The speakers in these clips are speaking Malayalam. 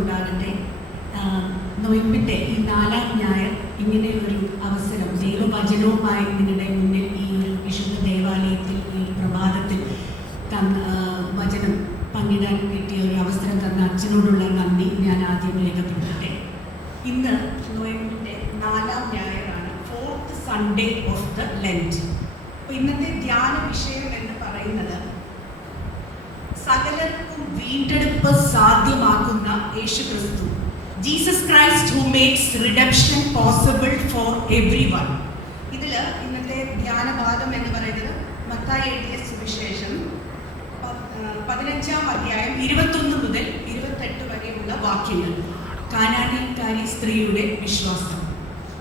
ഉണ്ടാകട്ടെ. നോയമ്പിൻ്റെ ഈ 4-ാം ഞായർ ഇങ്ങനെ ഒരു അവസരം ദൈവവചനവുമായി നിങ്ങളുടെ മുന്നിൽ ഈ ഒരു വിശുദ്ധ ദേവാലയത്തിൽ ഈ പ്രഭാതത്തിൽ വചനം പങ്കിടാൻ കിട്ടിയ ഒരു അവസരം തന്ന അച്ഛനോടുള്ള നന്ദി ഞാൻ ആദ്യം രേഖപ്പെടുത്തട്ടെ. ഇന്ന് നോയമ്പിൻ്റെ 4-ാം ഞായറാണ്, 4th Sunday of the lent. അപ്പോൾ ഇന്നത്തെ ധ്യാന വിഷയം എന്ന് പറയുന്നത് സകലർക്കും വീണ്ടെടുപ്പ് സാധ്യമാക്കുന്ന യേശുക്രിസ്തു, Jesus Christ who makes redemption possible for every one. ഇതിൽ ഇന്നത്തെ ധ്യാനഭാഗം എന്ന് പറയുന്നത് മത്തായി എഴുതിയ സുവിശേഷം 15-ാം അധ്യായം 21 മുതൽ 28 വരെയുള്ള വാക്യങ്ങൾ. കാനാന്യക്കാരി സ്ത്രീയുടെ വിശ്വാസം,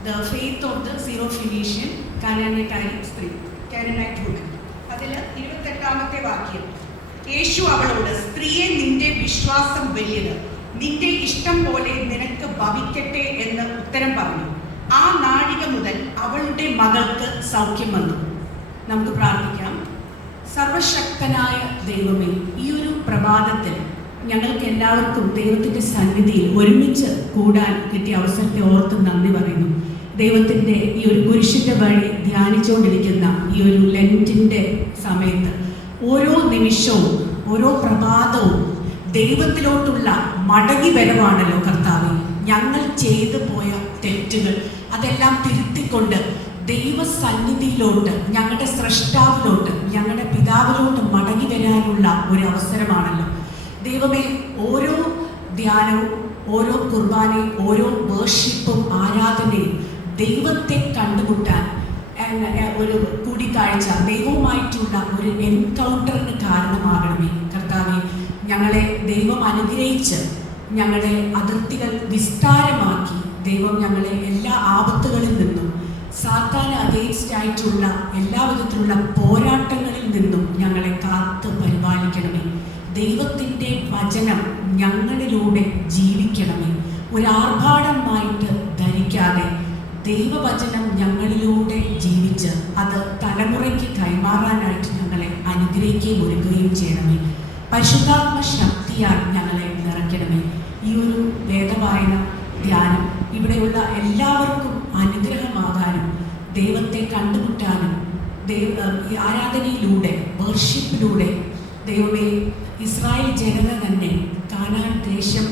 the faith of the Syro Phoenician കാനാന്യക്കാരി സ്ത്രീ, കാനാനൈറ്റ് വുമൻ. അതിൽ 28-ാമത്തെ വാക്യം, യേശു അവളോട്, സ്ത്രീയെ, നിന്റെ വിശ്വാസം വലിയത്, നിന്റെ ഇഷ്ടം പോലെ നിനക്ക് ഭവിക്കട്ടെ എന്ന് ഉത്തരം പറഞ്ഞു. ആ നാഴിക മുതൽ അവളുടെ മകൾക്ക് സൗഖ്യം വന്നു. നമുക്ക് പ്രാർത്ഥിക്കാം. സർവശക്തനായ ദൈവമേ, ഈ ഒരു പ്രഭാതത്തിൽ ഞങ്ങൾക്ക് എല്ലാവർക്കും ദൈവത്തിൻ്റെ സന്നിധിയിൽ ഒരുമിച്ച് കൂടാൻ കിട്ടിയ അവസരത്തെ ഓർത്ത് നന്ദി പറയുന്നു. ദൈവത്തിൻ്റെ ഈ ഒരു കുരിശിൻ്റെ വഴി ധ്യാനിച്ചുകൊണ്ടിരിക്കുന്ന ഈ ഒരു ലെൻറ്റിൻ്റെ സമയത്ത് ഓരോ നിമിഷവും ഓരോ പ്രഭാതവും ദൈവത്തിലോട്ടുള്ള മടങ്ങി വരവാണല്ലോ കർത്താവേ. ഞങ്ങൾ ചെയ്തു പോയ തെറ്റുകൾ അതെല്ലാം തിരുത്തിക്കൊണ്ട് ദൈവസന്നിധിയിലോട്ട്, ഞങ്ങളുടെ സ്രഷ്ടാവിലോട്ട്, ഞങ്ങളുടെ പിതാവിലോട്ട് മടങ്ങി വരാനുള്ള ഒരു അവസരമാണല്ലോ ദൈവമേ. ഓരോ ധ്യാനവും, ഓരോ കുർബാനയും, ഓരോ വേർഷിപ്പും, ആരാധനയും ദൈവത്തെ കണ്ടുമുട്ടാൻ ഒരു കൂടിക്കാഴ്ച, ദൈവവുമായിട്ടുള്ള ഒരു എൻകൗണ്ടറിന് കാരണമാകണമേ കർത്താവേ. ഞങ്ങളെ ദൈവം അനുഗ്രഹിച്ച് ഞങ്ങളുടെ അതിർത്തികൾ വിസ്താരമാക്കി ദൈവം ഞങ്ങളെ എല്ലാ ആപത്തുകളിൽ നിന്നും, സാത്താന് അഗെയിൻസ്റ്റ് ആയിട്ടുള്ള എല്ലാ വിധത്തിലുള്ള പോരാട്ടങ്ങളിൽ നിന്നും ഞങ്ങളെ കാത്ത് പരിപാലിക്കണമേ. ദൈവത്തിൻ്റെ വചനം ഞങ്ങളിലൂടെ ജീവിക്കണമേ. ഒരു ആർഭാടമായിട്ട് ധരിക്കാതെ ദൈവവചനം ഞങ്ങളിലൂടെ ജീവിച്ച് അത് തലമുറയ്ക്ക് കൈമാറാനായിട്ട് ഞങ്ങളെ അനുഗ്രഹിക്കുകയും ഒരുക്കുകയും ചെയ്യണമേ. പരിശുദ്ധാത്മ ശക്തിയാൽ ഞങ്ങളെ നിറയ്ക്കണമേ. ഈ ഒരു വേദവായന ധ്യാനം ഇവിടെയുള്ള എല്ലാവർക്കും അനുഗ്രഹമാകാനും ദൈവത്തെ കണ്ടുമുട്ടാനും ഈ ആരാധനയിലൂടെ, വർഷിപ്പിലൂടെ ദൈവമേ, ഇസ്രായേൽ ജനത തന്നെ കാനാൻ ദേശം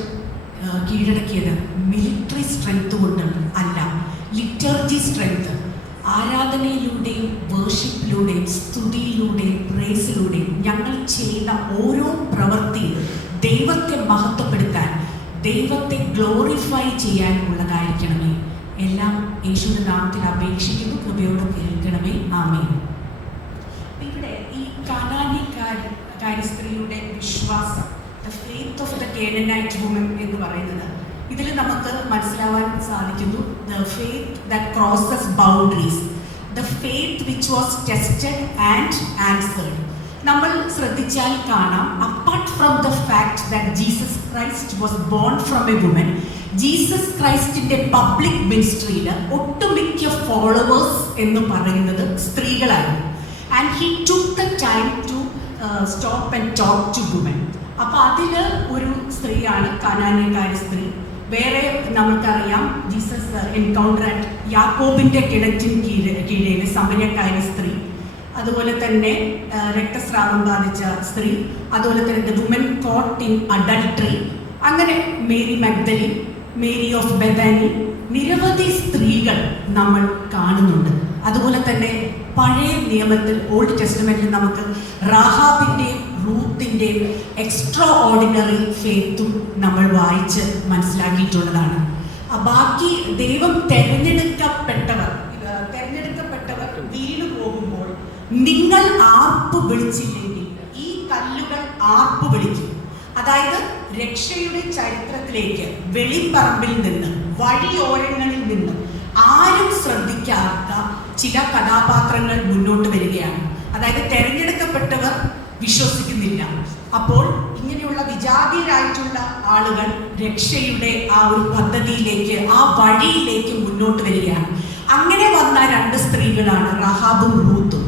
കീഴടക്കിയത് മിലിറ്ററി സ്ട്രെങ്ത് കൊണ്ട് അല്ല, ലിറ്റർജി സ്ട്രെങ്ത്. ആരാധനയിലൂടെയും വേർഷിപ്പിലൂടെയും സ്തുതിയിലൂടെയും പ്രേസിലൂടെയും ഞങ്ങൾ ചെയ്ത ഓരോ പ്രവൃത്തിയും ദൈവത്തെ മഹത്വപ്പെടുത്താൻ, ദൈവത്തെ ഗ്ലോറിഫൈ ചെയ്യാൻ ഉള്ളതായിരിക്കണമേ. എല്ലാം യേശുവിന്റെ നാമത്തിൽ അപേക്ഷിക്കുന്നു, കൃപയോടെ കേൾക്കണമേ. ആമേൻ. ഇവിടെ ഈ കാനാന്യക്കാരി സ്ത്രീയുടെ വിശ്വാസം, the faith of the Canaanite woman എന്ന് പറയുന്നത്, ഇതിൽ നമുക്ക് മനസ്സിലാവാൻ സാധിക്കുന്നു, the faith that crosses boundaries, the faith which was tested and answered. നമ്മൾ ശ്രദ്ധിച്ചാൽ കാണാം, apart from the fact that Jesus Christ was born from a woman, Jesus ക്രൈസ്റ്റിൻ്റെ പബ്ലിക് മിനിസ്ട്രിയിൽ ഒട്ടുമിക്ക ഫോളോവേഴ്സ് എന്ന് പറയുന്നത് സ്ത്രീകളായിരുന്നു. And he took the time to stop and talk to woman. അപ്പോൾ അതിൽ ഒരു സ്ത്രീയാണ് കാനാന്യക്കാരി സ്ത്രീ. വേറെ നമുക്കറിയാം, ജീസസ് എൻകൗണ്ടർ ആറ്റ് യാക്കോബിൻ്റെ കിണറ്റിൻ കീഴിലെ സമരക്കാരി സ്ത്രീ, അതുപോലെ തന്നെ രക്തസ്രാവം ബാധിച്ച സ്ത്രീ, അതുപോലെ തന്നെ the woman caught in adultery, അങ്ങനെ Mary Magdalene, Mary of Bethany, നിരവധി സ്ത്രീകൾ നമ്മൾ കാണുന്നുണ്ട്. അതുപോലെ തന്നെ പഴയ നിയമത്തിൽ, ഓൾഡ് ടെസ്റ്റമെന്റിൽ നമുക്ക് റാഹാബിൻ്റെയും റൂത്തിൻ്റെയും എക്സ്ട്രാ ഓർഡിനറി ഫെയ്ത്തും നമ്മൾ വായിച്ച് മനസ്സിലാക്കിയിട്ടുള്ളതാണ്. ബാക്കി ദൈവം തെരഞ്ഞെടുക്കപ്പെട്ടവർ വീണു പോകുമ്പോൾ നിങ്ങൾ ആർപ്പ് വിളിച്ചില്ലെങ്കിൽ ഈ കല്ലുകൾ ആർപ്പ് വിളിക്കും. അതായത് രക്ഷയുടെ ചരിത്രത്തിലേക്ക് വെളിപ്പറമ്പിൽ നിന്ന്, വഴിയോരങ്ങളിൽ നിന്ന് ആരും ശ്രദ്ധിക്കാത്ത ചില കഥാപാത്രങ്ങൾ മുന്നോട്ട് വരികയാണ്. അതായത് തെരഞ്ഞെടുക്കപ്പെട്ടവർ വിശ്വസിക്കുന്നില്ല. അപ്പോൾ ഇങ്ങനെയുള്ള വിജാതീയരായിട്ടുള്ള ആളുകൾ രക്ഷയുടെ ആ ഒരു പദ്ധതിയിലേക്ക്, ആ വഴിയിലേക്ക് മുന്നോട്ട് വരികയാണ്. അങ്ങനെ വന്ന 2 സ്ത്രീകളാണ് റഹാബും റൂത്തും.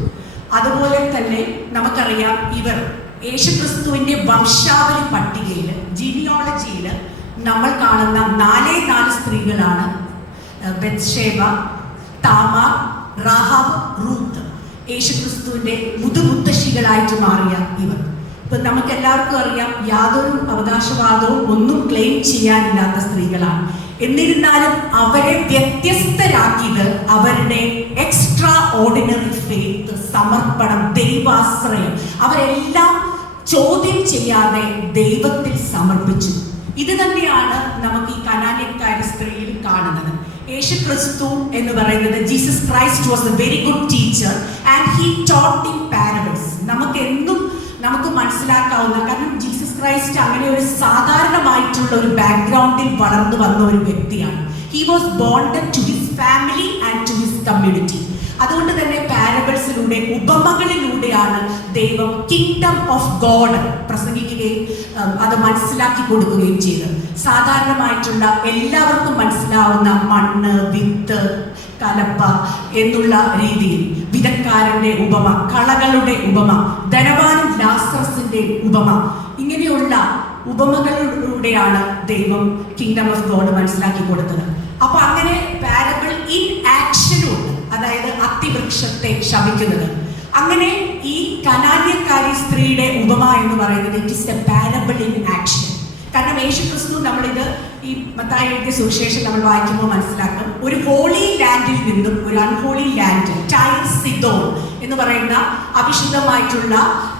അതുപോലെ തന്നെ നമുക്കറിയാം, ഇവർ യേശുക്രിസ്തുവിൻ്റെ വംശാവലി പട്ടികയിൽ, ജീനിയോളജിയിൽ നമ്മൾ കാണുന്ന 4 സ്ത്രീകളാണ്. ബത്ശേബ, താമാർ, റാഹാബ്, റൂത്ത്. യേശുക്രിസ്തുവിന്റെ മുതുമുത്തശ്ശികളായിട്ട് മാറിയ ഇവർ. ഇപ്പൊ നമുക്ക് എല്ലാവർക്കും അറിയാം, യാതൊരു അവകാശവാദവും ഒന്നും ക്ലെയിം ചെയ്യാനില്ലാത്ത സ്ത്രീകളാണ്. എന്നിരുന്നാലും അവരെ വ്യത്യസ്തരാക്കിയത് അവരുടെ എക്സ്ട്രാ ഓർഡിനറി ഫെയ്ത്ത്, സമർപ്പണം, ദൈവാശ്രയം. അവരെല്ലാം ചോദ്യം ചെയ്യാതെ ദൈവത്തിൽ സമർപ്പിച്ചു. ഇത് തന്നെയാണ് നമുക്ക് ഈ കനാന്യക്കാരി സ്ത്രീയിൽ കാണുന്നത്. യേശുക്രിസ്തു എന്ന് പറയുന്നത്, Jesus Christ was A very good teacher and he taught in parables. നമുക്ക് മനസ്സിലാക്കാവുന്ന, കാരണം ജീസസ് ക്രൈസ്റ്റ് അങ്ങനെ ഒരു സാധാരണമായിട്ടുള്ള ഒരു ബാക്ക്ഗ്രൗണ്ടിൽ വളർന്നു വന്ന ഒരു വ്യക്തിയാണ്. He was bonded to his family and to his community. അതുകൊണ്ട് തന്നെ പാരബിൾസിലൂടെ, ഉപമകളിലൂടെയാണ് ദൈവം കിങ്ഡം ഓഫ് ഗോഡ് പ്രസംഗിക്കുകയും അത് മനസ്സിലാക്കി കൊടുക്കുകയും ചെയ്തത്. സാധാരണമായിട്ടുള്ള എല്ലാവർക്കും മനസ്സിലാവുന്ന മണ്ണ്, വിത്ത്, കലപ്പ എന്നുള്ള രീതിയിൽ വിധക്കാരന്റെ ഉപമ, കളകളുടെ ഉപമ, ധനവാനും ലാസറസിന്റെ ഉപമ, ഇങ്ങനെയുള്ള ഉപമകളിലൂടെയാണ് ദൈവം കിങ്ഡം ഓഫ് ഗോഡ് മനസ്സിലാക്കി കൊടുത്തത്. അപ്പൊ അങ്ങനെ പാരബിൾ ഇൻ ആക്ഷനും, അതായത് അത്തിവൃക്ഷത്തെ ശപിക്കുന്നത്. അങ്ങനെ ഈ കനാന്യക്കാരി സ്ത്രീയുടെ ഉപമ എന്ന് പറയുന്നത് it is A parable in action. കാരണം യേശുക്രിസ്തു, നമ്മളിത് ഈ മത്തായി എഴുതിയ സുവിശേഷം നമ്മൾ വായിക്കുമ്പോൾ മനസ്സിലാക്കും, ഒരു ഹോളി ലാൻഡിൽ നിന്നും ഒരു അൺഹോളി ലാൻഡ്, ടൈർ സിദോൺ എന്ന് പറയുന്ന അവിശുദ്ധമായിട്ടുള്ള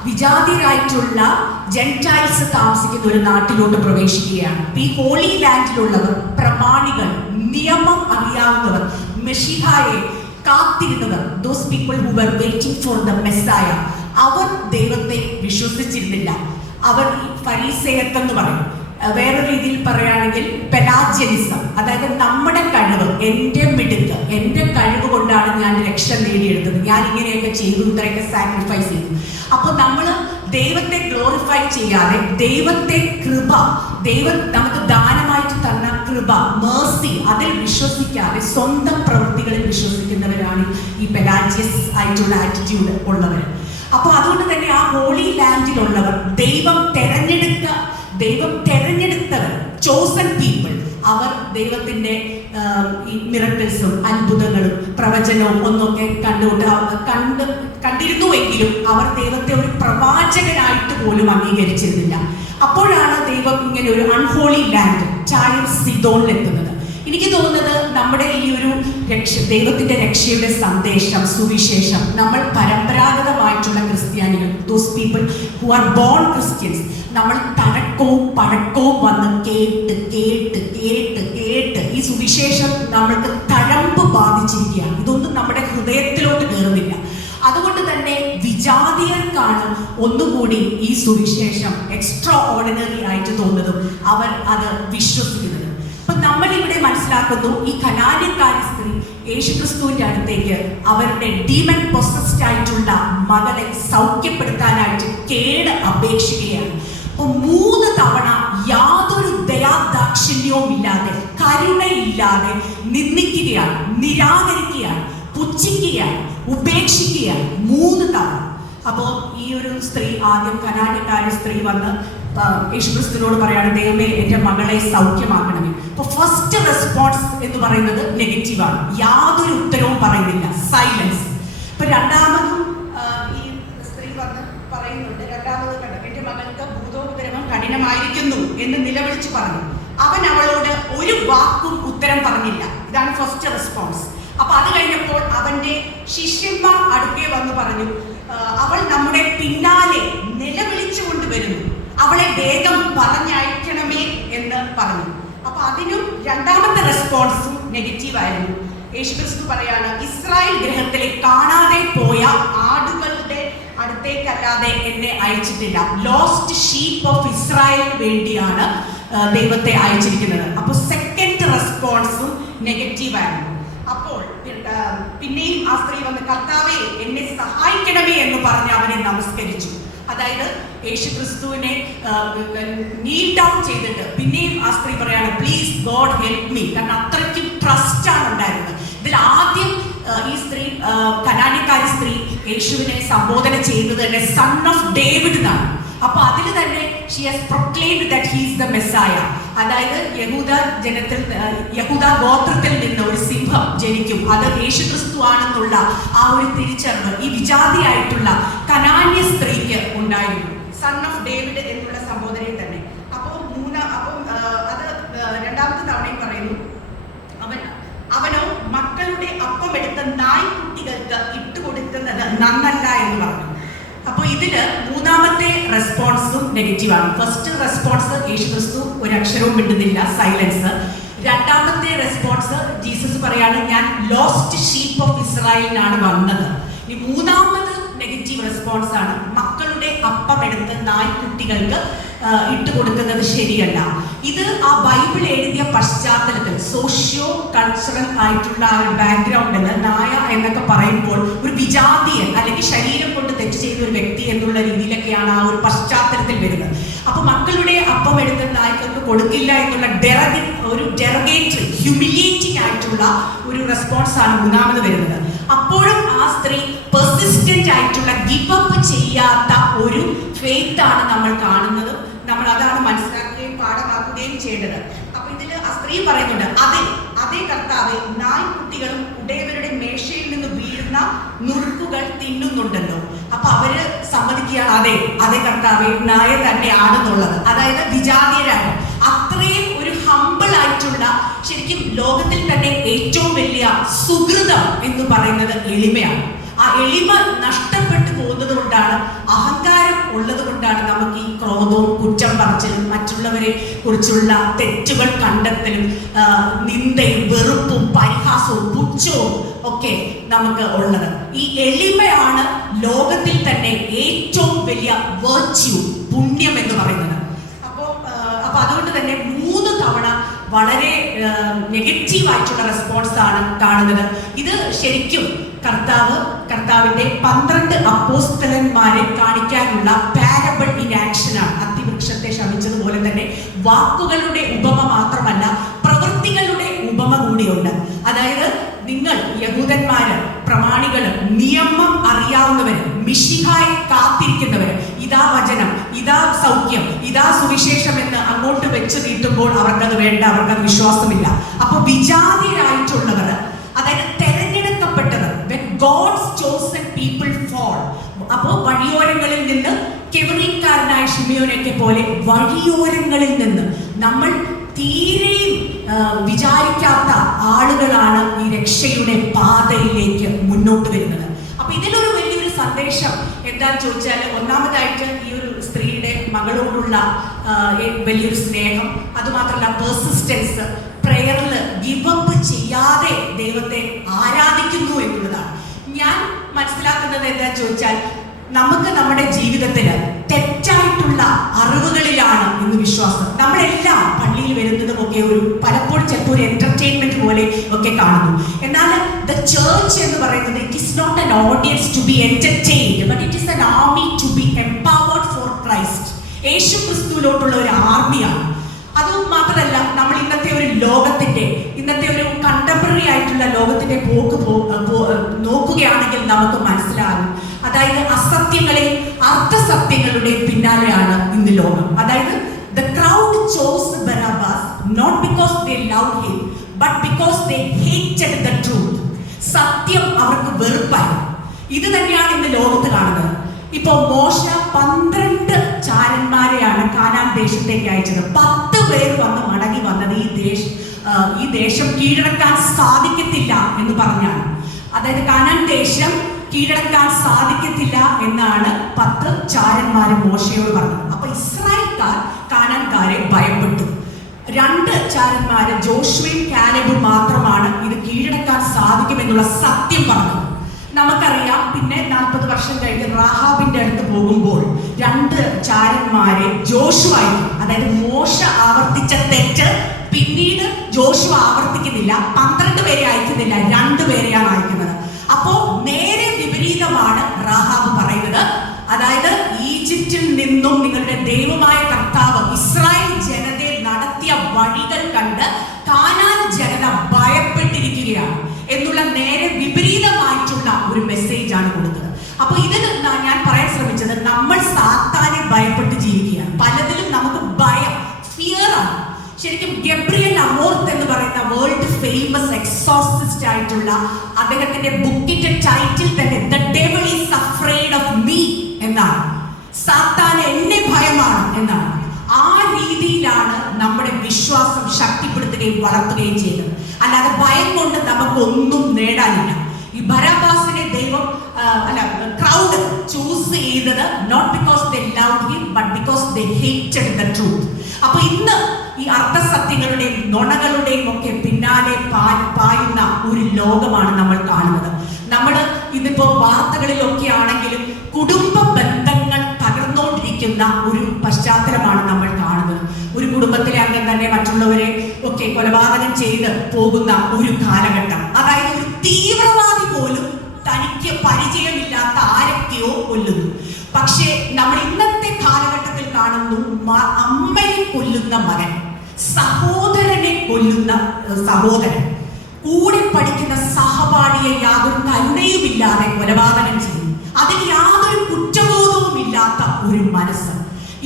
വിജാതിരായിട്ടുള്ള ജെന്റൈൽസ് താമസിക്കുന്ന ഒരു നാട്ടിലോട്ട് പ്രവേശിക്കുകയാണ്. ഈ ഹോളി ലാൻഡിലുള്ളവർ, പ്രമാണികൾ, നിയമം അറിയാവുന്നവർ, മെഷിഹായെ കാത്തിരുന്നവർ, those people who were waiting for the Messiah, അവർ ദൈവത്തെ വിശ്വസിച്ചിരുന്നില്ല. അവർ ഫരീസേയത്വം എന്ന് പറയും. വേറൊരു രീതിയിൽ പറയുകയാണെങ്കിൽ പെലാജിയനിസം, അതായത് നമ്മുടെ കഴിവ്, എൻ്റെ മിടുക്ക്, എൻ്റെ കഴിവ് കൊണ്ടാണ് ഞാൻ രക്ഷ നേടിയെടുത്തത്, ഞാൻ ഇങ്ങനെയൊക്കെ ചെയ്തു, ഇത്രയൊക്കെ സാക്രിഫൈസ് ചെയ്തു. അപ്പോൾ നമ്മൾ ദൈവത്തെ ഗ്ലോറിഫൈ ചെയ്യാതെ, ദൈവത്തെ കൃപ, ദൈവം നമുക്ക് ദാനമായിട്ട് തന്ന കൃപ, മേഴ്സി, അതിൽ വിശ്വസിക്കാതെ സ്വന്തം പ്രവൃത്തികളിൽ വിശ്വസിക്കുന്നവരാണ് ഈ പെലാജിയസ് ആയിട്ടുള്ള ആറ്റിറ്റ്യൂഡ് ഉള്ളവർ. അപ്പൊ അതുകൊണ്ട് തന്നെ ആ ഹോളി ലാൻഡിലുള്ളവർ, ദൈവം തെരഞ്ഞെടുത്തവർ, ചോസൺ പീപ്പിൾ, അവർ ദൈവത്തിന്റെ ഈ മിറക്കിൾസും അത്ഭുതങ്ങളും പ്രവചനവും ഒന്നൊക്കെ കണ്ടിരുന്നുവെങ്കിലും അവർ ദൈവത്തെ ഒരു പ്രവാചകനായിട്ട് പോലും അംഗീകരിച്ചിരുന്നില്ല. അപ്പോഴാണ് ദൈവം ഇങ്ങനെ ഒരു അൺഹോളി ലാൻഡ്, ടൈർ സിദോണിലെത്തുന്നത്. എനിക്ക് തോന്നുന്നത് നമ്മുടെ ഈ ഒരു ദൈവത്തിന്റെ രക്ഷയുടെ സന്ദേശം, സുവിശേഷം, നമ്മൾ പരമ്പരാഗതമായിട്ടുള്ള ക്രിസ്ത്യാനികൾ, those people who are bone Christians, നമ്മൾ തഴക്കവും പഴക്കവും വന്ന് കേട്ട് കേട്ട് കേട്ട് കേട്ട് ഈ സുവിശേഷം നമ്മൾക്ക് തഴമ്പ് ബാധിച്ചിരിക്കുകയാണ്. ഇതൊന്നും നമ്മുടെ ഹൃദയത്തിലോട്ട് കയറുന്നില്ല. അതുകൊണ്ട് തന്നെ വിജാതിയർക്കാണ് ഒന്നുകൂടി ഈ സുവിശേഷം എക്സ്ട്രാ ഓർഡിനറി ആയിട്ട് തോന്നുന്നതും അവർ അത് വിശ്വസിക്കുന്നത്. അപ്പൊ നമ്മൾ ഇവിടെ മനസ്സിലാക്കുന്നു, ഈ കനാന്യക്കാരി സ്ത്രീ യേശുക്രിസ്തുവിന്റെ അടുത്തേക്ക് അവരുടെ ഡീമൻ പൊസസ്ഡ് ആയിട്ടുള്ള മകളെ സൗഖ്യപ്പെടുത്താനായിട്ട് കേട് അപേക്ഷിക്കുകയാണ്. അപ്പൊ 3 തവണ യാതൊരു ദയാദാക്ഷിണ്യവും ഇല്ലാതെ, കരുണയില്ലാതെ നിന്ദിക്കുകയാണ്, നിരാകരിക്കുകയാണ്, പുച്ഛിക്കുകയാണ്, ഉപേക്ഷിക്കുകയാണ് 3 തവണ. അപ്പോൾ ഈ ഒരു സ്ത്രീ, ആദ്യം കനാന്യക്കാരി സ്ത്രീ വന്ന് യേശുക്രിസ്തുവിനോട് പറയാണ്, ദൈവമേ എൻ്റെ മകളെ സൗഖ്യമാക്കണമേ. അപ്പൊ ഫസ്റ്റ് റെസ്പോൺസ് എന്ന് പറയുന്നത് നെഗറ്റീവാണ്, യാതൊരു ഉത്തരവും പറയുന്നില്ല, സൈലൻസ്. ഇപ്പൊ രണ്ടാമതും ഈ സ്ത്രീ വന്ന് പറയുന്നുണ്ട്, രണ്ടാമത് കണ്ടു, എൻ്റെ മകൾക്ക് ഭൂതോപദ്രവം കഠിനമായിരിക്കുന്നു എന്ന് നിലവിളിച്ച് പറഞ്ഞു. അവൻ അവളോട് ഒരു വാക്കും ഉത്തരം പറഞ്ഞില്ല. ഇതാണ് ഫസ്റ്റ് റെസ്പോൺസ്. അപ്പൊ അത് കഴിഞ്ഞപ്പോൾ അവന്റെ ശിഷ്യന്മാർ അടുക്കെ വന്ന് പറഞ്ഞു, അവൾ നമ്മുടെ പിന്നാലെ നിലവിളിച്ചുകൊണ്ട് വരുന്നു, അവളെ വേഗം പറഞ്ഞയക്കണമേ എന്ന് പറഞ്ഞു. അപ്പൊ അതിനും രണ്ടാമത്തെ റെസ്പോൺസും നെഗറ്റീവായിരുന്നു. യേശുക്രിസ്തു പറയാണ്, ഇസ്രായേൽ ഗൃഹത്തിലെ കാണാതെ പോയ ആടുകളുടെ അടുത്തേക്കല്ലാതെ എന്നെ അയച്ചിട്ടില്ല. ലോസ്റ്റ് ഷീപ്പ് ഓഫ് ഇസ്രായേലിന് വേണ്ടിയാണ് ദൈവത്തെ അയച്ചിരിക്കുന്നത്. അപ്പൊ സെക്കൻഡ് റെസ്പോൺസും നെഗറ്റീവായിരുന്നു. അപ്പോൾ പിന്നെയും ആ സ്ത്രീ വന്ന്, കർത്താവേ എന്നെ സഹായിക്കണമേ എന്ന് പറഞ്ഞ് അവനെ നമസ്കരിച്ചു. അതായത് യേശുക്രിസ്തുവിനെ നീൽ ഡൗൺ ചെയ്തിട്ട് പിന്നെയും ആ സ്ത്രീ പറയാണ്, പ്ലീസ് ഗോഡ് ഹെൽപ്പ് മീ. കാരണം അത്രയ്ക്കും ട്രസ്റ്റ് ആണ് ഉണ്ടായിരുന്നത്. ഇതിൽ ആദ്യം ഈ സ്ത്രീ, കനാന്യക്കാരി സ്ത്രീ, യേശുവിനെ സംബോധന ചെയ്യുന്നത് തന്നെ സൺ ഓഫ് ഡേവിഡ് എന്നാണ്. അപ്പൊ അതിൽ തന്നെ she has proclaimed that he is the Messiah. അതായത് യഹൂദ ഗോത്രത്തിൽ നിന്ന് ഒരു സിംഹം ജനിക്കും, അത് യേശുക്രിസ്തു ആണെന്നുള്ള ആ ഒരു തിരിച്ചറിവ് ഈ വിജാതിയായിട്ടുള്ള കനാന്യ സ്ത്രീക്ക് ഉണ്ടായിരുന്നു. സൺ ഓഫ് ഡേവിഡ് എന്നുള്ള സംബോധനയിൽ തന്നെ. അപ്പോൾ അത് രണ്ടാമത്തെ തവണയും പറയുന്നു, അവനോ മക്കളുടെ അപ്പം എടുത്ത് നായ്ക്കുട്ടികൾക്ക് ഇട്ടുകൊടുക്കുന്നത് നന്നല്ല എന്ന് പറഞ്ഞു. അപ്പോൾ ഇതില് മൂന്നാമത്തെ റെസ്പോൺസും നെഗറ്റീവാണ്. ഫസ്റ്റ് റെസ്പോൺസ് യേശുക്രിസ്തു ഒരു അക്ഷരവും മിണ്ടുന്നില്ല, സൈലൻസ്. രണ്ടാമത്തെ റെസ്പോൺസ് ജീസസ് പറയാണ്, ഞാൻ ലോസ്റ്റ് ഷീപ്പ് ഓഫ് ഇസ്രായേലിനാണ് വന്നത്. ഈ മൂന്നാമത് നെഗറ്റീവ് റെസ്പോൺസ് ആണ്, മക്കളുടെ അപ്പം എടുത്ത് നായ്ക്കുട്ടികൾക്ക് ഇട്ടുകൊടുക്കുന്നത് ശരിയല്ല. ഇത് ആ ബൈബിൾ എഴുതിയ പശ്ചാത്തലത്തിൽ സോഷ്യോ കൾച്ചറൽ ആയിട്ടുള്ള ആ ഒരു ബാക്ക്ഗ്രൗണ്ടിൽ നായ എന്നൊക്കെ പറയുമ്പോൾ ഒരു വിജാതിയൻ അല്ലെങ്കിൽ ശരീരം കൊണ്ട് തെറ്റ് ചെയ്ത ഒരു വ്യക്തി എന്നുള്ള രീതിയിലൊക്കെയാണ് ആ ഒരു പശ്ചാത്തലത്തിൽ വരുന്നത്. അപ്പൊ മക്കളുടെ അപ്പം എടുത്ത് നായ്ക്കൾക്ക് കൊടുക്കില്ല എന്നുള്ള ഡെറഗേറ്ററി ഹ്യൂമിലിയേറ്റിംഗ് ആയിട്ടുള്ള ഒരു റെസ്പോൺസ് ആണ് മൂന്നാമത് വരുന്നത്. അപ്പോഴും ആ സ്ത്രീ പെർസിസ്റ്റന്റ് ആയിട്ടുള്ള ഗിവ് അപ്പ് ചെയ്യാത്ത ഒരു ഫെയ്ത്ത് ആണ് നമ്മൾ കാണുന്നത്. നമ്മൾ അതാണ് മനസ്സിലാക്കുകയും പാഠമാക്കുകയും ചെയ്യേണ്ടത്. അപ്പൊ ഇതില് ആ സ്ത്രീ പറയുന്നുണ്ട്, അതേ കർത്താവ്, നായ്ക്കുട്ടികളും ഉടയവരുടെ മേശയിൽ നിന്ന് വീഴുന്ന നുറുക്കുകൾ തിന്നുന്നുണ്ടല്ലോ. അപ്പൊ അവര് സമ്മതിക്കുകയാണ്, അതേ കർത്താവ്, നായ തന്നെയാണെന്നുള്ളത്. അതായത് വിജാതീയരാണ്. അത്രയും ഒരു ഹംബിൾ ആയിട്ടുള്ള, ശരിക്കും ലോകത്തിൽ തന്നെ ഏറ്റവും വലിയ സുഹൃതം എന്ന് പറയുന്നത് എളിമയാണ്. ആ എളിമ നഷ്ടപ്പെട്ടു പോകുന്നത് കൊണ്ടാണ്, അഹങ്കാരം ഉള്ളത് കൊണ്ടാണ് നമുക്ക് ഈ ക്രോധവും കുറ്റം പറച്ചിലും മറ്റുള്ളവരെ കുറിച്ചുള്ള തെറ്റുകൾ കണ്ടെത്തലും നിന്ദയും വെറുപ്പും പരിഹാസവും പുച്ഛവും ഒക്കെ നമുക്ക് ഉള്ളത്. ഈ എളിമയാണ് ലോകത്തിൽ തന്നെ ഏറ്റവും വലിയ വെർച്യു, പുണ്യം എന്ന് പറയുന്നത്. അപ്പൊ അതുകൊണ്ട് തന്നെ 3 തവണ വളരെ നെഗറ്റീവായിട്ടുള്ള റെസ്പോൺസ് ആണ് കാണുന്നത്. ഇത് ശരിക്കും കർത്താവിന്റെ 12 അപ്പോസ്തലന്മാരെ കാണിക്കാനുള്ള പാരബിൾ ഇൻ ആക്ഷൻ ആണ്. അത്തിവൃക്ഷത്തെ ശമിച്ചതുപോലെ തന്നെ വാക്കുകളുടെ ഉപമ മാത്രമല്ല, പ്രവൃത്തികളുടെ ഉപമ കൂടിയുണ്ട്. അതായത് നിങ്ങൾ യഹൂദന്മാര്, പ്രമാണികള്, നിയമം അറിയാവുന്നവര്, മിശിഹായെ കാത്തിരിക്കുന്നവര്, ഇതാ വചനം, ഇതാ സൗഖ്യം, ഇതാ സുവിശേഷം എന്ന് അങ്ങോട്ട് വെച്ച് നീട്ടുമ്പോൾ അവർക്കത് വേണ്ട, അവർക്കത് വിശ്വാസമില്ല. അപ്പൊ വിജാതിയരായിട്ടുള്ളവർ, അതായത് തെരഞ്ഞെടുക്കപ്പെട്ടവർ, when God's chosen people fall, അപ്പോ വഴിയോരങ്ങളിൽ നിന്ന് കെവറിൻകാരനായ ശിമിയോനൊക്കെ പോലെ വഴിയോരങ്ങളിൽ നിന്ന് നമ്മൾ തീരെയും വിചാരിക്കാത്ത ആളുകളാണ് ഈ രക്ഷയുടെ പാതയിലേക്ക് മുന്നോട്ട് വരുന്നത്. അപ്പൊ ഇതിലൊരു വലിയൊരു സന്ദേശം എന്താന്ന് ചോദിച്ചാൽ, ഒന്നാമതായിട്ട് ഈ ഒരു സ്ത്രീയുടെ മകളോടുള്ള വലിയൊരു സ്നേഹം, അതുമാത്രമല്ല പെർസിസ്റ്റൻസ്, പ്രയറിൽ ഗിവ് അപ്പ് ചെയ്യാതെ ദൈവത്തെ ആരാധിക്കുന്നു എന്നുള്ളതാണ്. ഞാൻ മനസ്സിലാക്കുന്നത് എന്താന്ന് ചോദിച്ചാൽ, നമുക്ക് നമ്മുടെ ജീവിതത്തിൽ തെറ്റായിട്ടുള്ള അറിവുകളിലാണ് ഇന്ന് വിശ്വാസം. നമ്മളെല്ലാം പള്ളിയിൽ വരുന്നതും ഒക്കെ പലപ്പോഴും ചിലപ്പോൾ ഒരു എന്റർടൈൻമെന്റ് പോലെ ഒക്കെ കാണുന്നു. എന്നാൽ ദ ചേർച്ച് എന്ന് പറയുന്നത് it is not an audience to be entertained, but it is an army to be empowered for Christ. യേശു ക്രിസ്തുവിലോട്ടുള്ള ഒരു ആർമിയാണ്. അതും മാത്രമല്ല, നമ്മൾ ഇന്നത്തെ ഒരു ലോകത്തിന്റെ, ഇന്നത്തെ ഒരു കണ്ടംപററി ആയിട്ടുള്ള ലോകത്തിന്റെ പോക്ക് നോക്കുകയാണെങ്കിൽ നമുക്ക് മനസ്സിലാകും. അതായത് അസത്യങ്ങളെയും അർത്ഥസത്യങ്ങളുടെയും പിന്നാലെയാണ് ഇന്ന് ലോകം. അതായത് the crowd chose Barabbas not because they loved him but because they hated the truth. സത്യം അവർക്ക് വെറുപ്പായി. ഇത് തന്നെയാണ് ഇന്ന് ലോകത്ത് കാണുന്നത്. ഇപ്പോ മോശ 12 ചാരന്മാരെയാണ് കാനാൻ ദേശത്തേക്ക് അയച്ചത്. 10 പേർ വന്ന് മടങ്ങി വന്നത് ഈ ദേശം കീഴടക്കാൻ സാധിക്കത്തില്ല എന്ന് പറഞ്ഞാണ്. അതായത് കാനാൻ ദേശം കീഴടക്കാൻ സാധിക്കത്തില്ല എന്നാണ് 10 ചാരന്മാരും മോശയോട് പറഞ്ഞത്. അപ്പൊ ഇസ്രായേൽക്കാർ കാനാൻകാരെ ഭയപ്പെട്ടു. 2 ചാരന്മാര് ജോഷുവയും കാലേബും മാത്രമാണ് ഇത് കീഴടക്കാൻ സാധിക്കുമെന്നുള്ള സത്യം പറഞ്ഞത്. നമുക്കറിയാം, പിന്നെ 40 വർഷം കഴിഞ്ഞ് റാഹാബിന്റെ അടുത്ത് പോകുമ്പോൾ 2 ചാരന്മാരെ ജോഷുവായി, അതായത് മോശ ആവർത്തിച്ച തെറ്റ് പിന്നീട് ജോഷു ആവർത്തിക്കുന്നില്ല. 12 പേരെ അയക്കുന്നില്ല, 2 പേരെയാണ് അയക്കുന്നത്. അപ്പോ നേരെ വിപരീതമാണ് റാഹാബ് പറയുന്നത്. അതായത് ഈജിപ്തിൽ നിന്നും നിങ്ങളുടെ ദൈവമായ കർത്താവ് ഇസ്രായേൽ ജനതയെ നടത്തിയ വഴികൾ കണ്ട് കാനാൻ ജനത ഭയപ്പെട്ടിരിക്കുകയാണ് എന്നുള്ള നേരെ വിപരീതമായിട്ടുള്ള ഒരു മെസ്സേജ് ആണ് കൊടുത്തത്. അപ്പൊ ഇതിൽ ഞാൻ പറയാൻ ശ്രമിച്ചത്, നമ്മൾ സാത്താനെ ഭയപ്പെട്ട് ജീവിക്കുകയാണ്. പലതിലും നമുക്ക് ഭയം, ഫിയർ ആണ്. ശരിക്കും ഗബ്രിയൽ അമോർത്ത് എന്ന് പറയുന്ന വേൾഡ് ഫേമസ് എക്സോർസിസ്റ്റ് ആയിട്ടുള്ള അദ്ദേഹത്തിന്റെ ബുക്കിന്റെ ടൈറ്റിൽ തന്നെ the devil is afraid of me എന്നാണ്. സാത്താൻ എന്നെ ഭയമാണ് എന്നാണ്. ആ രീതിയിലാണ് നമ്മുടെ വിശ്വാസം ശക്തിപ്പെടുത്തുകയും വളർത്തുകയും ചെയ്തത്. അല്ലാതെ ഭയം കൊണ്ട് നമുക്കൊന്നും നേടാനില്ല. ഈ ബരാബാസിനെ ദൈവം ക്രൗഡ് ചൂസ് ചെയ്തത് not because they loved him but because they hated the truth. അപ്പൊ ഇന്ന് ഈ അർത്ഥസത്യങ്ങളുടെയും നുണകളുടെയും ഒക്കെ പിന്നാലെ പായുന്ന ഒരു ലോകമാണ് നമ്മൾ കാണുന്നത്. നമ്മൾ ഇതിപ്പോ വാർത്തകളിലൊക്കെ ആണെങ്കിലും കുടുംബ ബന്ധങ്ങൾ തകർന്നുകൊണ്ടിരിക്കുന്ന ഒരു പശ്ചാത്തലമാണ് നമ്മൾ കാണുന്നത്. ഒരു കുടുംബത്തിലെ അംഗം തന്നെ മറ്റുള്ളവരെ ഒക്കെ കൊലപാതകം ചെയ്ത് പോകുന്ന ഒരു കാലഘട്ടം. അതായത് ഒരു തീവ്രവാദി പോലും തനിക്ക് പരിചയമില്ലാത്ത ആരൊക്കെയോ കൊല്ലുന്നു. പക്ഷേ നമ്മൾ ഇന്നത്തെ കാലഘട്ടത്തിൽ കാണുന്നു അമ്മയെ കൊല്ലുന്ന മകൻ, സഹോദരനെ കൊല്ലുന്ന സഹോദരൻ, കൂടെ പഠിക്കുന്ന സഹപാഠിയെ യാതൊരു കരുണയുമില്ലാതെ കൊലപാതകം ചെയ്യും. അതിന് യാതൊരു കുറ്റബോധവും ഇല്ലാത്ത ഒരു മനസ്സ്.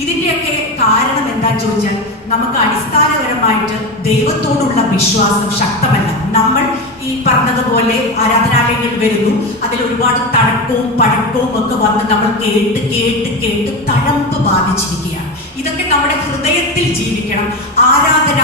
ഇതിന്റെയൊക്കെ കാരണം എന്താന്ന് ചോദിച്ചാൽ നമുക്ക് അടിസ്ഥാനപരമായിട്ട് ദൈവത്തോടുള്ള വിശ്വാസം ശക്തമല്ല. നമ്മൾ ഈ പറഞ്ഞതുപോലെ ആരാധനാലയങ്ങളിൽ വരുന്നു, അതിൽ ഒരുപാട് തഴക്കവും പഴക്കവും ഒക്കെ വന്ന് നമ്മൾ കേട്ട് കേട്ട് കേട്ട് തഴമ്പ് ബാധിച്ചിരിക്കുകയാണ്. ഇതൊക്കെ നമ്മുടെ ഹൃദയത്തിൽ ജീവിക്കണം. ആരാധന,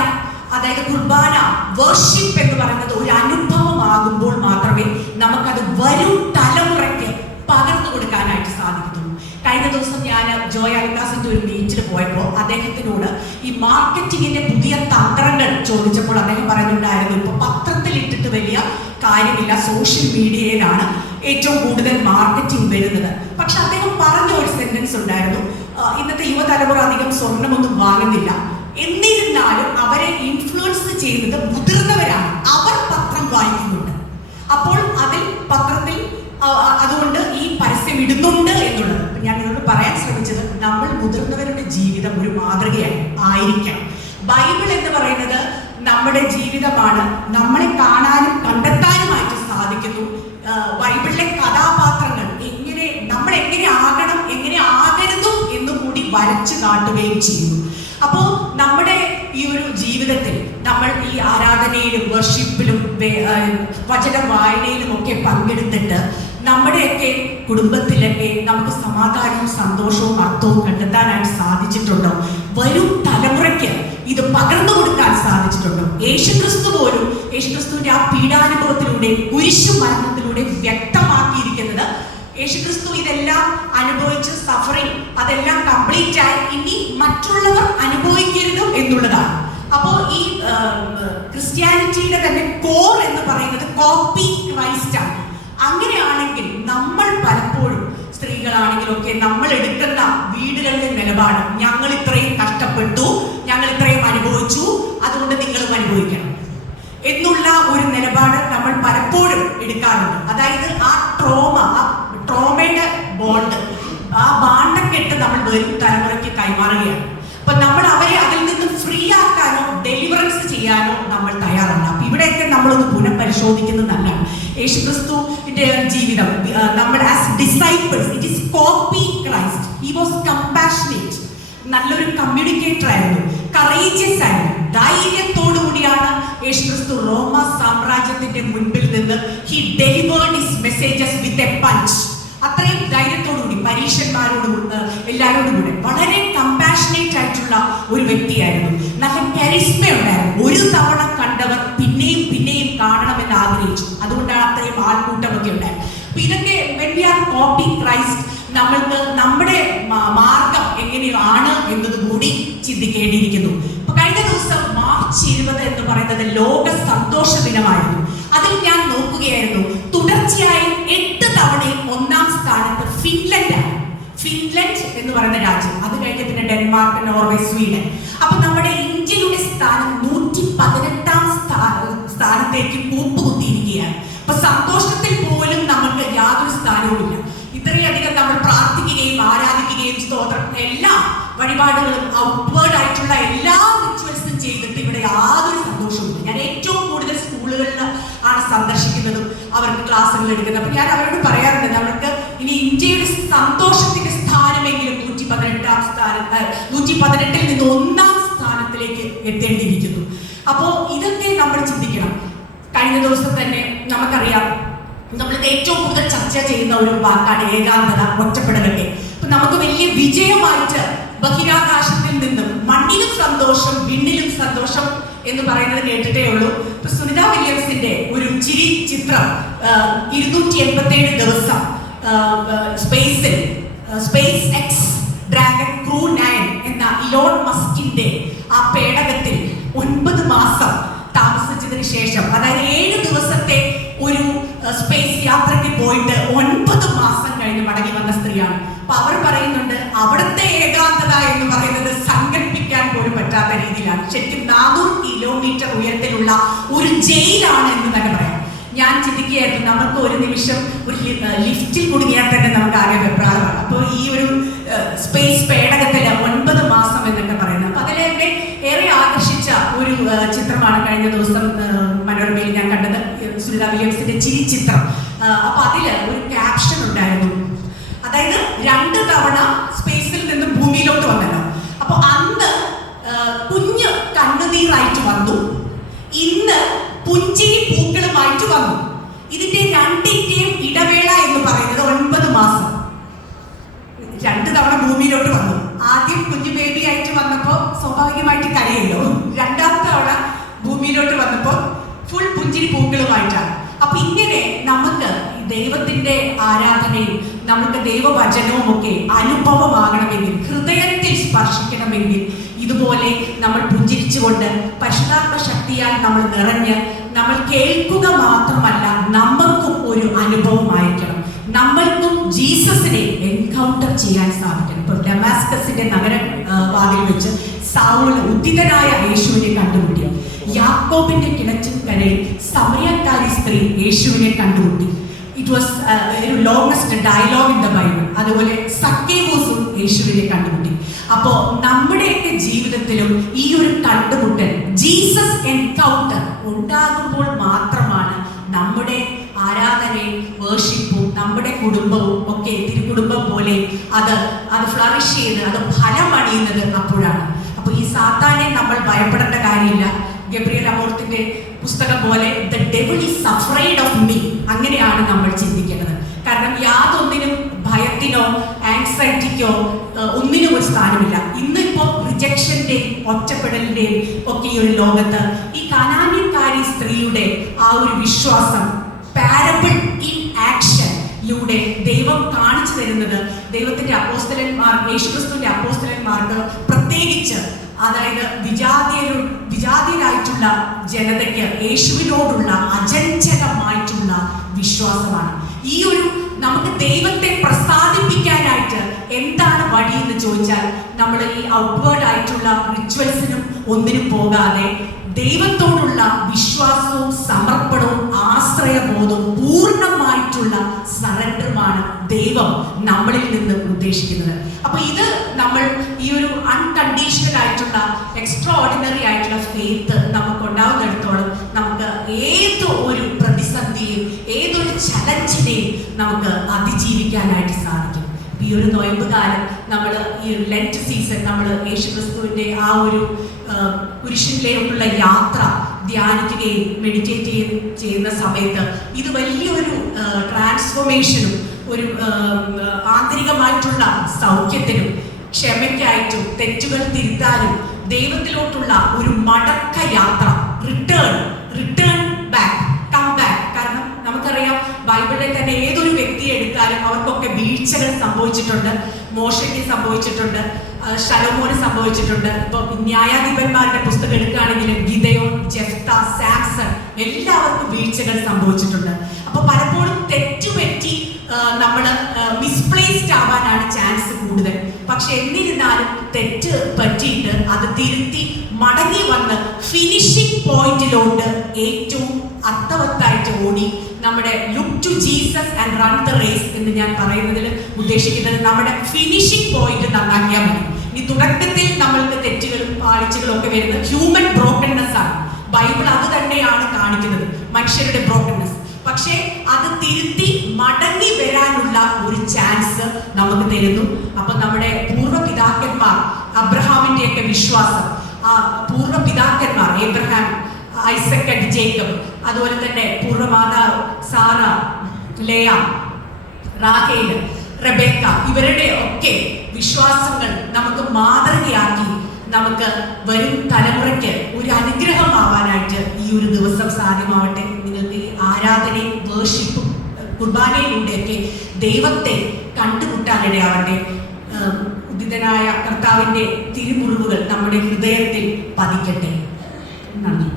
അതായത് കുർബാന, വർഷിപ്പ് എന്ന് പറയുന്നത് ഒരു അനുഭവമാകുമ്പോൾ മാത്രമേ നമുക്കത് വരും തലമുറയ്ക്ക് പകർന്നു കൊടുക്കാനായിട്ട് സാധിക്കത്തുള്ളൂ. കഴിഞ്ഞ ദിവസം ഞാൻ ജോയ് അൽക്കാസിന്റെ ഒരു മീറ്റിൽ പോയപ്പോൾ അദ്ദേഹത്തിനോട് ഈ മാർക്കറ്റിങ്ങിന്റെ പുതിയ തന്ത്രങ്ങൾ ചോദിച്ചപ്പോൾ അദ്ദേഹം പറയുന്നുണ്ടായിരുന്നു, ഇപ്പൊ പത്രത്തിൽ ഇട്ടിട്ട് വലിയ കാര്യമില്ല, സോഷ്യൽ മീഡിയയിലാണ് ഏറ്റവും കൂടുതൽ മാർക്കറ്റിംഗ് വരുന്നത്. പക്ഷെ അദ്ദേഹം പറഞ്ഞ ഒരു സെന്റൻസ് ഉണ്ടായിരുന്നു, ഇന്നത്തെ യുവതലമുറ അധികം സ്വർണമൊന്നും വാങ്ങുന്നില്ല, എന്നിരുന്നാലും അവരെ ഇൻഫ്ലുവൻസ് ചെയ്യുന്നത് മുതിർന്നവരാണ്, അവർ പത്രം വായിക്കുന്നുണ്ട്. അപ്പോൾ അതിൽ പത്രത്തിൽ അതുകൊണ്ട് ഈ പരസ്യം ഇടുന്നുണ്ട് എന്നുള്ളത്. ഞാൻ നിങ്ങളോട് പറയാൻ ശ്രമിച്ചത്, നമ്മൾ മുതിർന്നവരുടെ ജീവിതം ഒരു മാതൃകയായി ആയിരിക്കണം. ബൈബിൾ എന്ന് പറയുന്നത് നമ്മുടെ ജീവിതമാണ്, നമ്മളെ കാണാനും കണ്ടെത്താനുമായിട്ട് സാധിക്കുന്നു. ബൈബിളിലെ കഥാപാത്രങ്ങൾ നമ്മൾ എങ്ങനെ ആകണം, എങ്ങനെ ആകരുതും എന്നുകൂടി വരച്ചു കാട്ടുകയും ചെയ്യുന്നു. അപ്പോൾ നമ്മുടെ ഈ ഒരു ജീവിതത്തിൽ നമ്മൾ ഈ ആരാധനയിലും വർഷിപ്പിലും വചന വായനയിലും ഒക്കെ പങ്കെടുത്തിട്ട് നമ്മുടെയൊക്കെ കുടുംബത്തിലൊക്കെ നമുക്ക് സമാധാനവും സന്തോഷവും അർത്ഥവും കണ്ടെത്താനായിട്ട് സാധിച്ചിട്ടുണ്ടോ? വരും തലമുറയ്ക്ക് ഇത് പകർന്നു കൊടുക്കാൻ സാധിച്ചിട്ടുണ്ടോ? യേശുക്രിസ്തു പോലും യേശുക്രിസ്തുവിന്റെ ആ പീഡാനുഭവത്തിലൂടെ കുരിശു മരണത്തിലൂടെ വ്യക്തമാക്കിയിരിക്കുന്നത്, യേശുക്രിസ്തു ഇതെല്ലാം അനുഭവിച്ച് സഫറിങ് അതെല്ലാം കംപ്ലീറ്റ് ആയി ഇനി മറ്റുള്ളവർ അനുഭവിക്കരുത് എന്നുള്ളതാണ്. അപ്പോൾ ഈ ക്രിസ്ത്യാനിറ്റിയുടെ തന്നെ കോർ എന്ന് പറയുന്നത് കോപ്പി ക്രൈസ്റ്റ് ആണ്. അങ്ങനെയാണെങ്കിൽ നമ്മൾ പലപ്പോഴും സ്ത്രീകളാണെങ്കിലും ഒക്കെ നമ്മൾ എടുക്കുന്ന വീടുകളിലെ നിലപാട്, ഞങ്ങൾ ഇത്രയും കഷ്ടപ്പെട്ടു, ഞങ്ങൾ ഇത്രയും അനുഭവിച്ചു, അതുകൊണ്ട് നിങ്ങളും അനുഭവിക്കണം എന്നുള്ള ഒരു നിലപാട് നമ്മൾ പലപ്പോഴും എടുക്കാറുണ്ട്. അതായത് ആ ട്രോമയുടെ ബോണ്ട്, ആ ബാണ്ടക്കെട്ട് നമ്മൾ വരും തലമുറയ്ക്ക് കൈമാറുകയാണ്. അപ്പൊ നമ്മൾ അവരെ അതിൽ നിന്ന് ഫ്രീ ആക്കാനോ ഡെലിവറൻസ് ചെയ്യാനോ നമ്മൾ തയ്യാറല്ല. അപ്പൊ ഇവിടെയൊക്കെ നമ്മളൊന്ന് പുനഃപരിശോധിക്കുന്നത് നല്ലതാണ്. യേശുക്രിസ്തുവിന്റെ ജീവിതം നമ്മൾ as disciples, it is copy Christ. He was compassionate, നല്ലൊരു കമ്മ്യൂണിക്കേറ്റർ ആയിരുന്നു, കറേജിയസ് ആയിരുന്നു. ധൈര്യത്തോടു കൂടിയാണ് യേശുക്രിസ്തു റോമ സാമ്രാജ്യത്തിന്റെ മുൻപിൽ നിന്ന് he delivered his messages with a punch. അത്രയും ധൈര്യത്തോടുകൂടി പരീക്ഷന്മാരോടും എല്ലാവരോടും കൂടെ വളരെ കമ്പാഷനേറ്റ് ആയിട്ടുള്ള ഒരു വ്യക്തിയായിരുന്നു. നല്ല കരിസ്മ ഉണ്ടായിരുന്നു. ഒരു തവണ കണ്ടവർ പിന്നെയും പിന്നെയും കാണണമെന്ന് ആഗ്രഹിച്ചു. അതുകൊണ്ടാണ് അത്രയും ആൾക്കൂട്ടമൊക്കെ ഉണ്ടായത്. അപ്പൊ ഇതൊക്കെ when we are copying Christ, നമ്മൾക്ക് നമ്മുടെ മാർഗം എങ്ങനെയാണ് എന്നത് കൂടി ചിന്തിക്കേണ്ടിയിരിക്കുന്നു. അപ്പൊ കഴിഞ്ഞ ദിവസം മാർച്ച് 20 എന്ന് പറയുന്നത് ലോക സന്തോഷ ദിനമായിരുന്നു. അതിൽ ഞാൻ നോക്കുകയായിരുന്നു, തുടർച്ചയായി 8 തവണയും 1-ാം സ്ഥാനത്ത് ഫിൻലൻഡാണ്. ഫിൻലൻഡ് എന്ന് പറയുന്ന രാജ്യം, അത് കഴിഞ്ഞ് പിന്നെ ഡെൻമാർക്ക്, നോർവേ, സ്വീഡൻ. അപ്പൊ നമ്മുടെ ഇന്ത്യയുടെ സ്ഥാനം 118-ാം സ്ഥാനത്തേക്ക് കൂപ്പുകുത്തിയിരിക്കുകയാണ്. അപ്പൊ സന്തോഷത്തിൽ പോലും നമുക്ക് യാതൊരു സ്ഥാനവുമില്ല. ഇത്രയധികം നമ്മൾ പ്രാർത്ഥിക്കുകയും ആരാധിക്കുകയും സ്തോത്രം എല്ലാ വഴിപാടുകളും ഔട്ട്വേർഡ് ആയിട്ടുള്ള എല്ലാ റിച്വൽസും ചെയ്തിട്ട് ഇവിടെ യാതൊരു സന്തോഷവുമില്ല. ഞാൻ ഏറ്റവും കൂടുതൽ സ്കൂളുകളിൽ ആണ് സന്ദർശിക്കുന്നതും അവർക്ക് ക്ലാസ്സുകൾ എടുക്കുന്നത്. അപ്പൊ ഞാൻ അവരോട് പറയാറുണ്ട്, നമ്മൾക്ക് ഇനി ഇന്ത്യയുടെ സന്തോഷത്തിന്റെ സ്ഥാനമെങ്കിലും 118-ൽ നിന്ന് 1-ാം സ്ഥാനത്തിലേക്ക് സ്ഥാനങ്ങളിലേക്ക് എത്തേണ്ടിയിരിക്കുന്നു. അപ്പോൾ ഇതൊക്കെ നമ്മൾ ചിന്തിക്കണം. കഴിഞ്ഞ ദിവസം തന്നെ നമുക്കറിയാം, നമ്മൾക്ക് ഏറ്റവും കൂടുതൽ ചർച്ച ചെയ്യുന്ന ഒരു വാക്കാണ് ഏകാന്തത, ഒറ്റപ്പെടലൊക്കെ. അപ്പൊ നമുക്ക് വലിയ വിജയമായിട്ട് ബഹിരാകാശത്തിൽ നിന്നും മണ്ണിലും സന്തോഷം വിണ്ണിലും സന്തോഷം എന്ന് പറയുന്നത് കേട്ടിട്ടേ ഉള്ളൂ. ഇപ്പൊ സുനിത വില്യംസിന്റെ ഒരു ചിരി ചിത്രം 287 ദിവസം സ്പേസിൽ സ്പേസ് എക്സ് ഡ്രാഗൺ ക്രൂ 9 എന്ന ഇലോൺ മസ്കിന്റെ ആ പേടകത്തിൽ 9 മാസം താമസിച്ചതിന് ശേഷം, അതായത് 7 ദിവസത്തെ ഒരു സ്പേസ് യാത്രയ്ക്ക് പോയിട്ട് 9 മാസം കഴിഞ്ഞ് മടങ്ങി വന്ന സ്ത്രീയാണ്. അപ്പൊ അവർ പറയുന്നുണ്ട്, അവിടുത്തെ ഏകാന്തത എന്ന് പറയുന്നത് സങ്കല്പിക്കാൻ പോലും പറ്റാത്ത രീതിയിലാണ്. ശരിക്കും 400 കിലോമീറ്റർ ഉയരത്തിലുള്ള ഒരു ജയിലാണ് എന്ന് തന്നെ പറയാം. ഞാൻ ചിന്തിക്കുകയായിരുന്നു, നമുക്ക് ഒരു നിമിഷം ഒരു ലിഫ്റ്റിൽ കുടുങ്ങിയാൽ തന്നെ നമുക്ക് ആകെ വെപ്രാളമാണ്. അപ്പോൾ ഈ ഒരു സ്പേസ് പേടകത്തിൽ 9 മാസം എന്നൊക്കെ പറയുന്നത്, അപ്പൊ അതിലെന്നെ ഏറെ ആകർഷിച്ച ഒരു ചിത്രമാണ് കഴിഞ്ഞ ദിവസം മനോരമയിൽ ഞാൻ കണ്ടത്, സുനിത വില്യംസിന്റെ ചിരി ചിത്രം. അപ്പൊ അതില് ഒരു ക്യാപ്ഷൻ ഉണ്ടായിരുന്നു, അതായത് 2 തവണ സ്പേസിൽ നിന്ന് ഭൂമിയിലോട്ട് വന്നല്ലോ. അപ്പൊ അന്ന് കുഞ്ഞ് കണ്ണുനീറായിട്ട് വന്നു, ഇന്ന് പുഞ്ചിരി പൂക്കളുമായിട്ട് വന്നു. ഇതിന്റെ രണ്ടിന്റെയും ഇടവേള എന്ന് പറയുന്നത് 9 മാസം. 2 തവണ ഭൂമിയിലോട്ട് വന്നു. ആദ്യം കുഞ്ഞു ബേബി ആയിട്ട് വന്നപ്പോ സ്വാഭാവികമായിട്ട് കരയല്ലോ. 2ാമത്തെ തവണ ഭൂമിയിലോട്ട് വന്നപ്പോ ഫുൾ പുഞ്ചിരി പൂക്കളുമായിട്ടാണ്. അപ്പൊ ഇങ്ങനെ നമുക്ക് ദൈവത്തിന്റെ ആരാധനയും നമുക്ക് ദൈവവചനവും ഒക്കെ അനുഭവമാകണമെങ്കിൽ, ഹൃദയത്തിൽ സ്പർശിക്കണമെങ്കിൽ, ഇതുപോലെ നമ്മൾ പുഞ്ചിരിച്ചുകൊണ്ട് പരിശുദ്ധാത്മ ശക്തിയാൽ നമ്മൾ നിറഞ്ഞ് നമ്മൾ കേൾക്കുക മാത്രമല്ല, നമ്മൾക്കും ഒരു അനുഭവമായിരിക്കണം. നമ്മൾക്കും ജീസസിനെ എൻകൗണ്ടർ ചെയ്യാൻ സാധിക്കണം. ഇപ്പൊ ഡമാസ്കസിന്റെ നഗരവാതിൽ വെച്ച് സൗൾ ഉദ്ധിതനായ യേശുവിനെ കണ്ടുമുട്ടി. യാക്കോബിന്റെ കിണറ്റിൻകരയിൽ സമറിയക്കാരി സ്ത്രീ യേശുവിനെ കണ്ടുമുട്ടി. ഇറ്റ് വാസ് ഒരു longest dialogue in the Bible. അതുപോലെ സക്കേവൂസും യേശുവിനെ കണ്ടുമുട്ടി. അപ്പോ നമ്മുടെയൊക്കെ ജീവിതത്തിലും ഈ ഒരു കണ്ടുമുട്ടൽ, ജീസസ് എൻകൗണ്ടർ ഉണ്ടാകുമ്പോൾ മാത്രമാണ് നമ്മുടെ ആരാധനയും വേർഷിപ്പും നമ്മുടെ കുടുംബവും ഒക്കെ തിരുകുടുംബം പോലെ അത് ഫ്ലറിഷ് ചെയ്ത് അത് ഫലമണിയുന്നത് അപ്പോഴാണ്. അപ്പൊ ഈ സാത്താനെ നമ്മൾ ഭയപ്പെടേണ്ട കാര്യമില്ല. ഗബ്രിയേൽ അമോർത്തിന്റെ പുസ്തകം പോലെ the devil is afraid of me, അങ്ങനെയാണ് നമ്മൾ ചിന്തിക്കുന്നത്. കാരണം യാതൊന്നിനും ഭയത്തിനോ ആൻസൈറ്റിക്കോ ഒന്നിനും ഒരു സ്ഥാനമില്ല. ഇന്നിപ്പോ റിജക്ഷന്റെയും ഒറ്റപ്പെടലിന്റെയും ഒക്കെ ഈ ഒരു ലോകത്ത് ഈ കാനാന്യക്കാരി സ്ത്രീയുടെ ആ ഒരു വിശ്വാസം പാരബിൾ ഇൻ ആക്ഷനിലൂടെ ദൈവം കാണിച്ചു തരുന്നത്, ദൈവത്തിന്റെ അപ്പോസ്തലന്മാർ, യേശുക്രിസ്തുവിന്റെ അപ്പോസ്തലന്മാർക്ക് പ്രത്യേകിച്ച്, അതായത് വിജാതിയരായിട്ടുള്ള ജനതയ്ക്ക് യേശുവിനോടുള്ള അചഞ്ചലമായിട്ടുള്ള വിശ്വാസമാണ്. ഈ ഒരു നമുക്ക് ദൈവത്തെ പ്രസാദിപ്പിക്കാനായിട്ട് എന്താണ് വഴി എന്ന് ചോദിച്ചാൽ, നമ്മൾ ഈ ഔട്ട്വേർഡ് ആയിട്ടുള്ള റിച്വൽസിനും ഒന്നിനും പോകാതെ ദൈവത്തോടുള്ള വിശ്വാസവും സമർപ്പണവും ആശ്രയബോധവും പൂർണ്ണമായിട്ടുള്ള സറണ്ടറുമാണ് ദൈവം നമ്മളിൽ നിന്ന് ഉദ്ദേശിക്കുന്നത്. അപ്പൊ ഇത് നമ്മൾ ഈ ഒരു അൺകണ്ടീഷണൽ ആയിട്ടുള്ള എക്സ്ട്രാ ഓർഡിനറി ആയിട്ടുള്ള ഫെയ്ത്ത് നമുക്ക് ഉണ്ടാവുന്നിടത്തോളം നമുക്ക് ഏത് ഒരു പ്രതിസന്ധിയും ഏതൊരു ചലഞ്ചിനെയും നമുക്ക് അതിജീവിക്കാനായിട്ട് സാധിക്കും. ഈ ഒരു നോയമ്പ് കാലം, നമ്മൾ ഈ ഒരു ലെന്റ് സീസൺ, നമ്മൾ യേശുക്രിസ്തുവിന്റെ ആ ഒരു കുരിശിലേക്കുള്ള യാത്ര ധ്യാനിക്കുകയും മെഡിറ്റേറ്റ് ചെയ്യുന്ന സമയത്ത് ഇത് വലിയൊരു ട്രാൻസ്ഫോർമേഷനും ഒരു ആന്തരികമായിട്ടുള്ള സൗഖ്യത്തിനും ക്ഷമയ്ക്കായിട്ടും തെറ്റുകൾ തിരുത്താനും ദൈവത്തിലോട്ടുള്ള ഒരു മടക്ക യാത്ര, റിട്ടേൺ ബാക്ക്, കം ബാക്ക്. കാരണം നമുക്കറിയാം, ബൈബിളിൽ തന്നെ ഏതൊരു വ്യക്തിയെ എടുത്താലും അവർക്കൊക്കെ വീഴ്ചകൾ സംഭവിച്ചിട്ടുണ്ട്. മോശയ്ക്ക് സംഭവിച്ചിട്ടുണ്ട്, ശലോമോന് സംഭവിച്ചിട്ടുണ്ട്. ഇപ്പൊ ന്യായാധിപന്മാരുടെ പുസ്തകം എടുക്കുകയാണെങ്കിൽ ഗിദെയോൻ, ജെഫ്ത, സാംസൺ, എല്ലാവർക്കും വീഴ്ചകൾ സംഭവിച്ചിട്ടുണ്ട്. അപ്പൊ പലപ്പോഴും തെറ്റുപറ്റി നമ്മൾ മിസ്പ്ലേസ്ഡ് ആവാനാണ് ചാൻസ് കൂടുതൽ. പക്ഷെ എന്നിരുന്നാലും തെറ്റ് പറ്റിയിട്ട് അത് തിരുത്തി മടങ്ങി വന്ന് ഫിനിഷിംഗ് പോയിന്റിലോട്ട് ഏറ്റവും അർത്ഥവത്തായിട്ട് ഓടി നമ്മുടെ look to Jesus and run the race എന്ന് ഞാൻ പറയുന്നതിൽ ഉദ്ദേശിക്കുന്നത് നമ്മുടെ ഫിനിഷിംഗ് പോയിന്റ് നന്നാക്കിയാൽ മതി. ഈ തുടക്കത്തിൽ നമ്മൾക്ക് തെറ്റുകളും പാളിച്ചകളും ഒക്കെ വരുന്നത് ഹ്യൂമൻ ബ്രോക്കൺനെസ് ആണ്. ബൈബിൾ അത് തന്നെയാണ് കാണിക്കുന്നത്, മനുഷ്യരുടെ ബ്രോക്കൺനെസ്. പക്ഷേ അത് തിരുത്തി മടങ്ങി വരാനുള്ള ഒരു ചാൻസ് നമുക്ക് തരുന്നു. അപ്പൊ നമ്മുടെ പൂർവ്വപിതാക്കന്മാർ, അബ്രഹാമിന്റെ ഒക്കെ വിശ്വാസം, ആ പൂർവ്വ പിതാക്കന്മാർ ഏബ്രഹാം, ഐസക് ആൻഡ് ജേക്കബ്, അതുപോലെ തന്നെ പൂർവ്വമാതാവ് സാറ, ലേയ, റാഹേൽ, റെബേക്ക, ഇവരുടെ ഒക്കെ വിശ്വാസങ്ങൾ നമുക്ക് മാതൃകയാക്കി നമുക്ക് വരും തലമുറയ്ക്ക് ഒരു അനുഗ്രഹമാവാനായിട്ട് ഈ ഒരു ദിവസം സാധ്യമാവട്ടെ. നിങ്ങൾക്ക് ഈ ആരാധനയും വേർഷിപ്പും കുർബാനയിലൂടെയൊക്കെ ദൈവത്തെ കണ്ടുമുട്ടാനിടയാവട്ടെ. ഉദിതനായ കർത്താവിൻ്റെ തിരുമുറിവുകൾ നമ്മുടെ ഹൃദയത്തിൽ പതിക്കട്ടെ. നന്ദി.